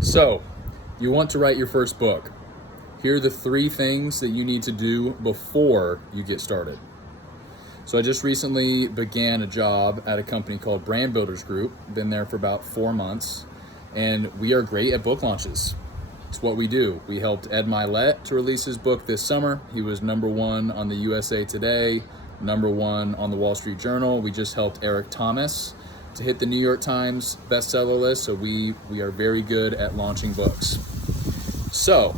So, you want to write your first book. Here are the 3 things that you need to do before you get started. So I just recently began a job at a company called Brand Builders Group. Been there for about 4 months, and we are great at book launches. It's what we do. We helped Ed Milet to release his book this summer. He was #1 on the USA Today, #1 on the Wall Street Journal. We just helped Eric Thomas to hit the New York Times bestseller list. So we are very good at launching books. So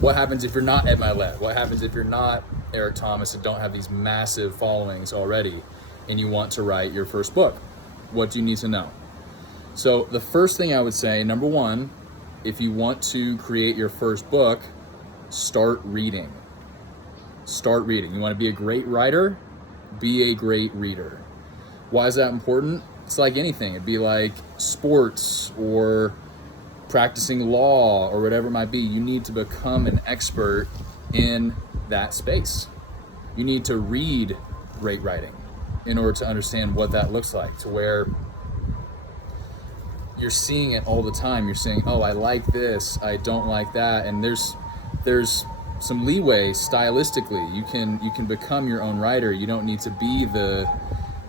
what happens if you're not Ed Milet? What happens if you're not Eric Thomas and don't have these massive followings already and you want to write your first book? What do you need to know? So the first thing I would say, #1, if you want to create your first book, start reading. Start reading. You want to be a great writer? Be a great reader. Why is that important? It's like anything. It'd be like sports or practicing law or whatever it might be. You need to become an expert in that space. You need to read great writing in order to understand what that looks like, to where you're seeing it all the time. You're saying, oh, I like this, I don't like that. And there's some leeway stylistically. You can become your own writer. You don't need to be the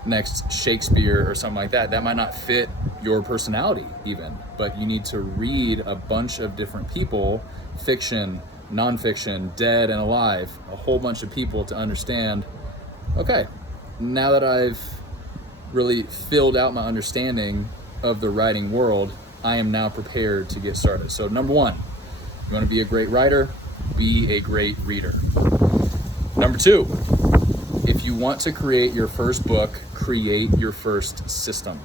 next Shakespeare or something like that. That might not fit your personality even, but you need to read a bunch of different people, fiction, nonfiction, dead and alive, a whole bunch of people to understand, okay, now that I've really filled out my understanding of the writing world, I am now prepared to get started. So #1, you want to be a great writer, be a great reader. #2, if you want to create your first book, create your first system.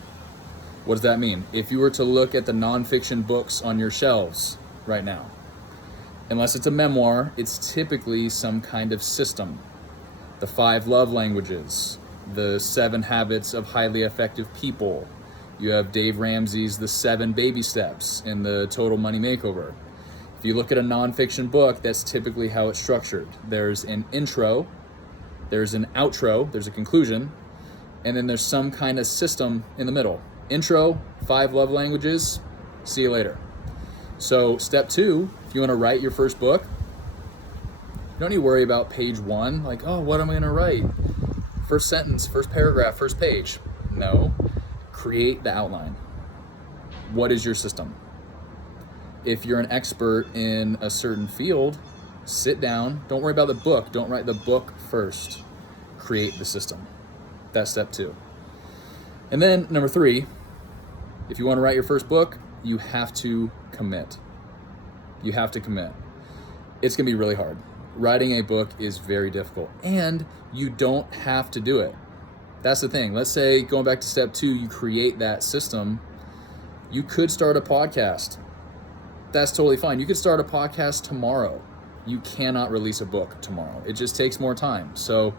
What does that mean? If you were to look at the nonfiction books on your shelves right now, unless it's a memoir, it's typically some kind of system. The 5 love languages, the 7 habits of highly effective people. You have Dave Ramsey's The 7 Baby Steps in the Total Money Makeover. If you look at a nonfiction book, that's typically how it's structured. There's an intro, there's an outro, there's a conclusion, and then there's some kind of system in the middle. Intro, 5 love languages, see you later. So step 2, if you want to write your first book, you don't need to worry about page 1, like, oh, what am I going to write? First sentence, first paragraph, first page. No, create the outline. What is your system? If you're an expert in a certain field, sit down, don't worry about the book, don't write the book first. Create the system. That's step 2. And then #3, if you want to write your first book, you have to commit. You have to commit. It's going to be really hard. Writing a book is very difficult, and you don't have to do it. That's the thing. Let's say, going back to step 2, you create that system. You could start a podcast. That's totally fine. You could start a podcast tomorrow. You cannot release a book tomorrow. It just takes more time. So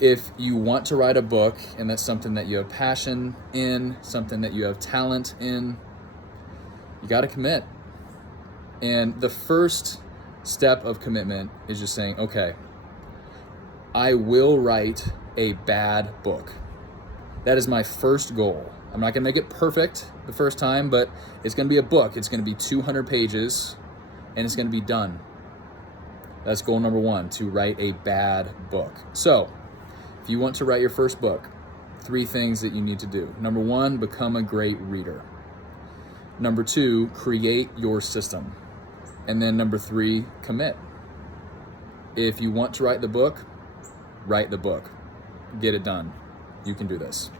if you want to write a book and that's something that you have passion in, something that you have talent in, you got to commit. And the first step of commitment is just saying, okay, I will write a bad book. That is my first goal. I'm not going to make it perfect the first time, but it's going to be a book. It's going to be 200 pages and it's going to be done. That's goal #1, to write a bad book. So if you want to write your first book, 3 things that you need to do. #1, become a great reader. #2, create your system. And then #3, commit. If you want to write the book, write the book. Get it done. You can do this.